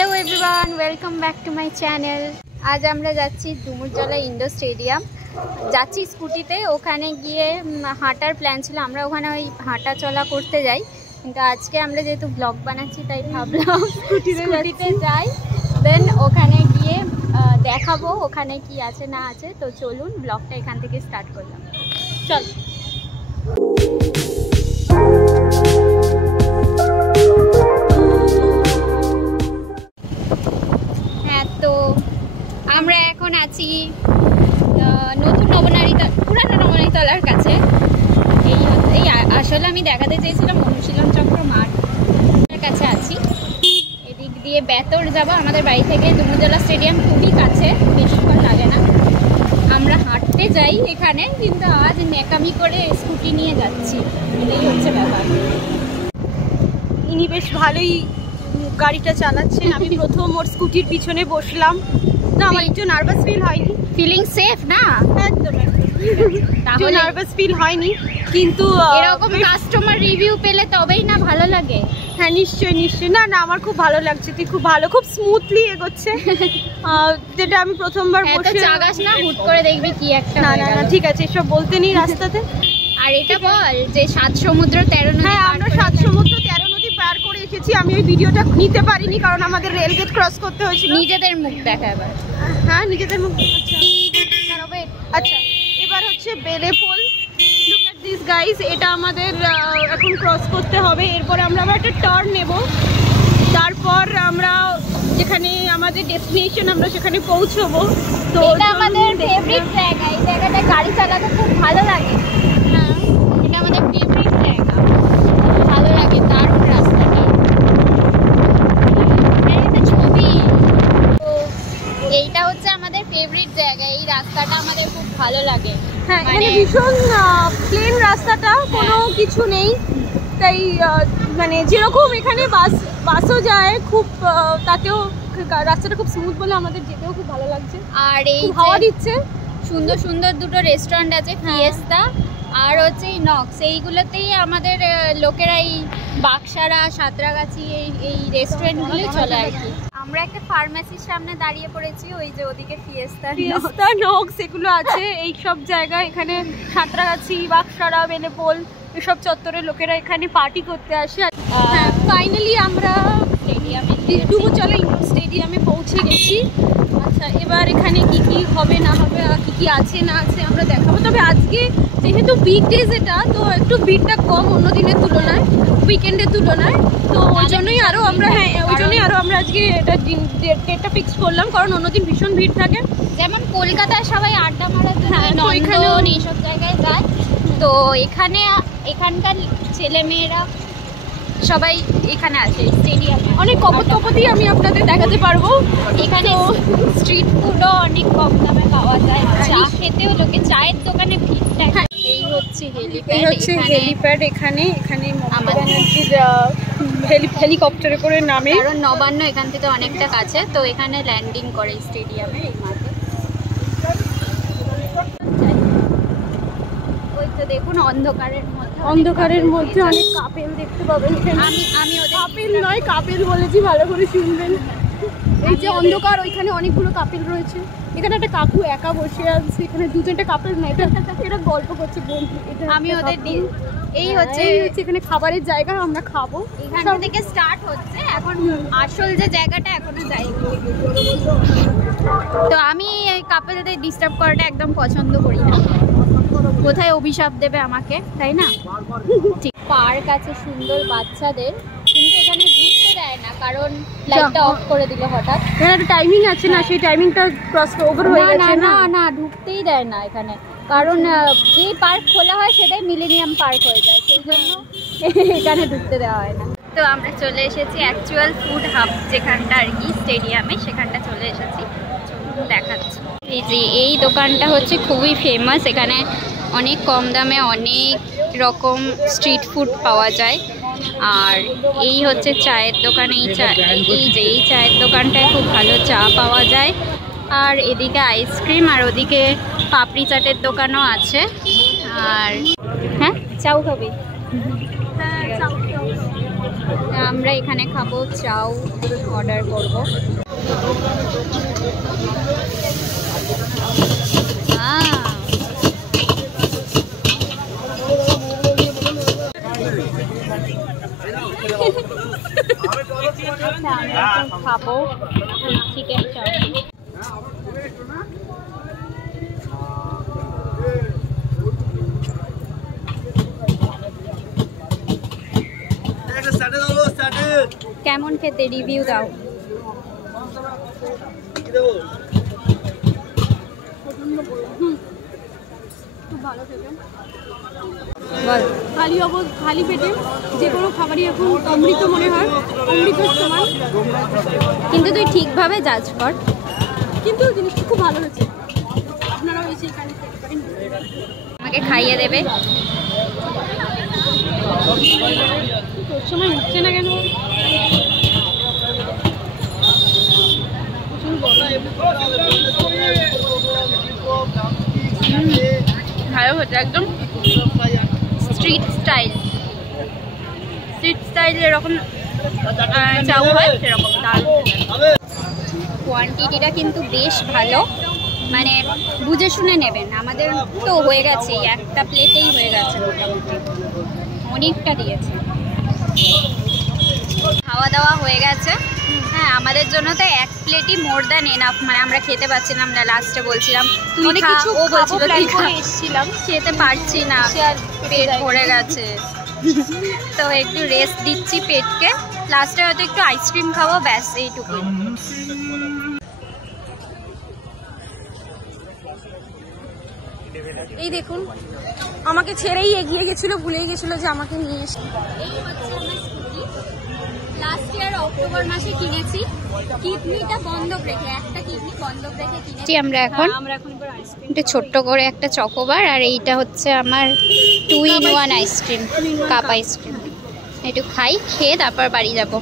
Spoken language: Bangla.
Hello everyone, welcome back to my channel. आज আমরা যাচ্ছি ডুমুরজলা ইন্ডোর স্টেডিয়াম। যাচ্ছি স্কুটিতে। ওখানে গিয়ে হাঁটার প্ল্যান ছিল, আমরা ওখানে ওই হাঁটা চলা করতে যাই, কিন্তু আজকে আমরা যেহেতু ব্লগ বানাচ্ছি তাই ভাবলাম স্কুটিতে যাই, দেন ওখানে গিয়ে দেখাবো ওখানে কি আছে না আছে। তো চলুন ব্লগটা এখান থেকে স্টার্ট করলাম। চল। তো আমরা এখন আছি নতুন পুরানো নবনারীতলার কাছে। এই আসলে আমি দেখাতে চেয়েছিলাম অনুশীলন চক্র মাঠের কাছে আছি। এদিক দিয়ে বেতর যাবো, আমাদের বাড়ি থেকে ডুমুরজলা স্টেডিয়াম খুবই কাছে, বেশিক্ষণ লাগে না। আমরা হাঁটতে যাই এখানে, কিন্তু আজ ন্যাকামি করে স্কুটি নিয়ে যাচ্ছি, এটাই হচ্ছে ব্যাপার। ইনি বেশ ভালোই গাড়িটা চালাচ্ছেন। আমি প্রথম ওর স্কুটির পিছনে বসলাম, না আমার একটু নার্ভাস ফিল হয়নি। ফিলিং সেফ না? একদম একটু নার্ভাস ফিল হয়নি, কিন্তু এরকম কাস্টমার রিভিউ পেলে তবেই না ভালো লাগে। হ্যাঁ নিশ্চয়ই নিশ্চয়ই। না না আমার খুব ভালো লাগছে, তুই খুব ভালো, খুব স্মুথলি এগোচ্ছে, যেটা আমি প্রথমবার বসে চাগাস না, হুট করে দেখবি কি একটা। না না না ঠিক আছে, এসব বলতে নেই রাস্তাতে। আর এটা বল যে 7 সমুদ্র 13 নদী। হ্যাঁ আমরা 7 সমুদ্র 13 নদী পার করে এসেছি। আমি ওই ভিডিওটা নিতে পারিনি কারণ আমাদের রেলগেট ক্রস করতে হয়েছিল। নিজেদের মুখ দেখা এবার। হ্যাঁ নিজেদের মুখ। আচ্ছা এবার হচ্ছে Belepole. Look at this guys, এটা আমাদের এখন ক্রস করতে হবে। এরপরে আমরা আবার একটা টার্ন নেব, তারপর আমরা যেখানে আমাদের ডেস্টিনেশন আমরা সেখানে পৌঁছবো। তো এটা আমাদের ফেভারিট জায়গা, এই জায়গাটা গাড়ি চালাতে খুব ভালো লাগে। হ্যাঁ এটা আমাদের ফেভারিট জায়গা, ভালো লাগে। দারুণ রাস্তাটা, এটা ছবি। তো এইটা হচ্ছে আমাদের ফেভারিট জায়গা, এই রাস্তাটা আমাদের খুব ভালো লাগে। হ্যাঁ মানে ভীষণ প্লেন রাস্তাটা, কোনো কিছু নেই, তাই মানে যেরকম এখানে বাসও যায় খুব, তাতেও রাস্তাটা খুব স্মুথ বলে আমাদের যেতেও খুব ভালো লাগছে। আর এই হাওয়া দিচ্ছে, সুন্দর সুন্দর দুটো রেস্টুরেন্ট আছে, ফিয়েস্তা আর হচ্ছে এই নক্স। এইগুলোতেই আমাদের লোকেরা এই বাক্সারা, সাঁতরাগাছি এই রেস্টুরেন্টগুলোই চলে আর কি। আমরা একটা ফার্মেসির সামনে দাঁড়িয়ে পড়েছি, ওই যে ওদিকে ফিয়েস্তা নক্স এগুলো আছে। এই সব জায়গায় এখানে সাঁতরাগাছি, বাক্সারা, বেলেপোল এসব চত্বরের লোকেরা এখানে পার্টি করতে আসে। ফাইনালি আমরা ডুমুরজলা স্টেডিয়ামে পৌঁছে গেছি। আচ্ছা এবার এখানে কি কি হবে না হবে, কি কি আছে না আছে আমরা দেখাবো। তবে আজকে যেহেতু উইকডেজ এটা, তো একটু ভিড়টা কম অন্য দিনের তুলনায়, উইকেন্ডের তুলনায়। তো ওই জন্যই আরও আমরা আমরা আজকে এটা ডেটটা ফিক্স করলাম, কারণ অন্যদিন ভীষণ ভিড় থাকে। যেমন কলকাতায় সবাই আড্ডা মারার জন্য নন্দন এইসব জায়গায় যায়, তো এখানকার ছেলেমেয়েরা সবাই এখানে আসে স্টেডিয়ামে। অনেক কপতি আমি আপনাদের দেখাতে পারবো। এখানে স্ট্রিট ফুডও অনেক কম দামে পাওয়া যায়, চা খেতেও লোকে চায়ের দোকানে ভিড়টা। এই হচ্ছে হেলিপ্যাড। এখানে মমতা ব্যানার্জির হেলিকপ্টারে করে নামে, কারণ নবান্ন এখান থেকে অনেকটা কাছে, তো এখানে ল্যান্ডিং করে স্টেডিয়ামে এই মাঠে। ওই তো দেখুন অন্ধকারের মধ্যে অনেক কাপেল দেখতে পাবেন। আমি ওদের কাপেল নয়, কাপেল বলেছি, ভালো করে শুনবেন। এই যে অন্ধকার, ওইখানে অনেকগুলো কাপেল রয়েছে। এখানে একটা কাকু একা বসে আছে, এখানে দুজনটা কাপেল না, এটা গল্প করছে বন্ধু। আমি ওদের এই হচ্ছে এখানে খাবারের জায়গা, আমরা খাবো। এখান থেকে স্টার্ট হচ্ছে, এখন আসল যে জায়গাটা এখনো যাইনি। তো আমি এই কাপেলদের ডিস্টার্ব করাটা একদম পছন্দ করি না, কোথায় অভিশাপ দেবে আমাকে, তাই না? ঠিক পার্ক আছে সুন্দর বাচ্চাদের, কিন্তু এখানে ঢুকতে দেয় না, কারণ লাইটটা অফ করে দিল হঠাৎ। এখানে একটা টাইমিং আছে না, সেই টাইমিংটা ক্রস ওভার হয়ে গেছে। না ঢুকতেই দেয় না এখানে, কারণ যে পার্ক খোলা হয় সেটাই মিলেনিয়াম পার্ক হয়ে যায়, সেই জন্য এখানে ঢুকতে দেওয়া হয় না। তো আমরা চলে এসেছি অ্যাকচুয়াল ফুড হাব যেখানটা আর কি স্টেডিয়ামে, সেখানটা চলে এসেছি, দেখাচ্ছি। এই যে এই দোকানটা হচ্ছে খুবই ফেমাস, এখানে অনেক কম দামে অনেক রকম স্ট্রিট ফুড পাওয়া যায়। আর এই হচ্ছে চায়ের দোকান, এই চায়ের দোকানটায় খুব ভালো চা পাওয়া যায়। আর এদিকে আইসক্রিম, আর ওদিকে পাপড়ি চাটের দোকানও আছে। আর হ্যাঁ চাউ খাবি? হ্যাঁ চাউ। আমরা এখানে খাবো, চাও অর্ডার করব। খাবো চিকেন চাউমিন। কেমন খেতে, রিভিউ দাও। খুব ভালো খেতে। বল। খালি পেটে যে কোনো খাবারই এখন অমৃত মনে হয়, অমৃতের সমান। কিন্তু তুই ঠিকভাবে জাজ কর। কিন্তু জিনিসটা খুব ভালো হয়েছে, আপনারাও এসে এখানে খেতে পারেন। আমাকে খাইয়ে দেবে। তোর সময় উঠছে না কেন? ভালো হচ্ছে, একদম স্ট্রিট স্টাইল। স্ট্রিট স্টাইল এরকম চাউ হয় সেরকম। কোয়ান্টিটিটা কিন্তু বেশ ভালো, মানে বুঝে শুনে নেবেন। আমাদের তো হয়ে গেছে, একটা প্লেটেই হয়ে গেছে মোটামুটি, অনেকটা দিয়েছে। খাওয়া দাওয়া হয়ে গেছে। হ্যাঁ, আমাদের জন্য তো এক প্লেটই মোর দ্যান এনাফ, মানে আমরা খেতে পাচ্ছিলাম না। লাস্টে বলছিলাম অনেক কিছু ও বলছিল এসেছিলাম, খেতে পারছি না, পেট ভরে গেছে। তো একটু রেস্ট দিচ্ছি পেটকে, লাস্টে হয়তো একটু আইসক্রিম খাবো, ব্যাস এইটুকু। এই দেখুন, আমাকে ছেড়েই এগিয়ে গেছিল, ভুলেই গেছিল যে আমাকে নিয়ে এসে। লাস্ট ইয়ার অক্টোবর মাসে কিনেছি, কিডনিটা বন্ধক রেখে, একটা কিডনি বন্ধক রেখে কিনেছি। আমরা এখন একটা ছোট্ট করে একটা চকোবার, আর এইটা হচ্ছে আমার 2-in-1 আইসক্রিম, কাপ আইসক্রিম। একটু খাই, খেয়ে তারপর বাড়ি যাব।